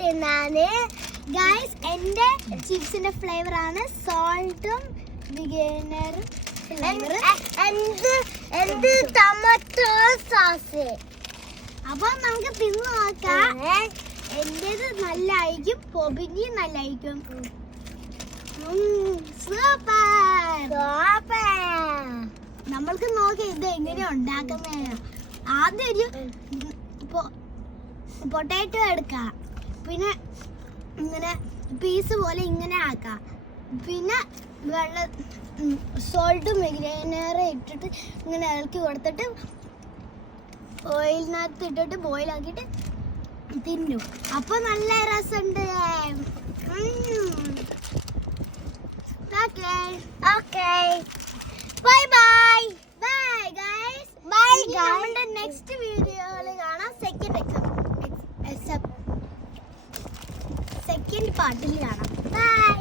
തിന്നാന് ഗൈസ്. എന്റെ ചിപ്സിന്റെ ഫ്ലേവർ ആണ് സോൾട്ടും വിഗേനറും. Tomato sauce. അപ്പൊ നമുക്ക് തിന്നു നോക്കാം. എന്റേത് നല്ലായിരിക്കും, പൊബിനി നല്ലായിരിക്കും. നമ്മൾക്ക് നോക്കി ഇത് എങ്ങനെയാ ഉണ്ടാക്കുന്നതെന്ന്. ആദ്യം ഒരു പൊട്ടാറ്റോ എടുക്കാം, പിന്നെ ഇങ്ങനെ പീസ് പോലെ ഇങ്ങനെ ആക്കാം, പിന്നെ സോൾട്ടും വിഗേനറും ഇട്ടിട്ട് ഇങ്ങനെ ഇളക്കി കൊടുത്തിട്ട് ഓയിലിനകത്ത് ഇട്ടിട്ട് ബോയിലാക്കിയിട്ട് തിന്നു. അപ്പൊ നല്ല രസമുണ്ട്. Bye bye bye guys. Bye guys. നമ്മുടെ നെക്സ്റ്റ് വീഡിയോയിൽ കാണാം. സെക്കൻഡ് പാർട്ടിൽ കാണാം. ബൈ.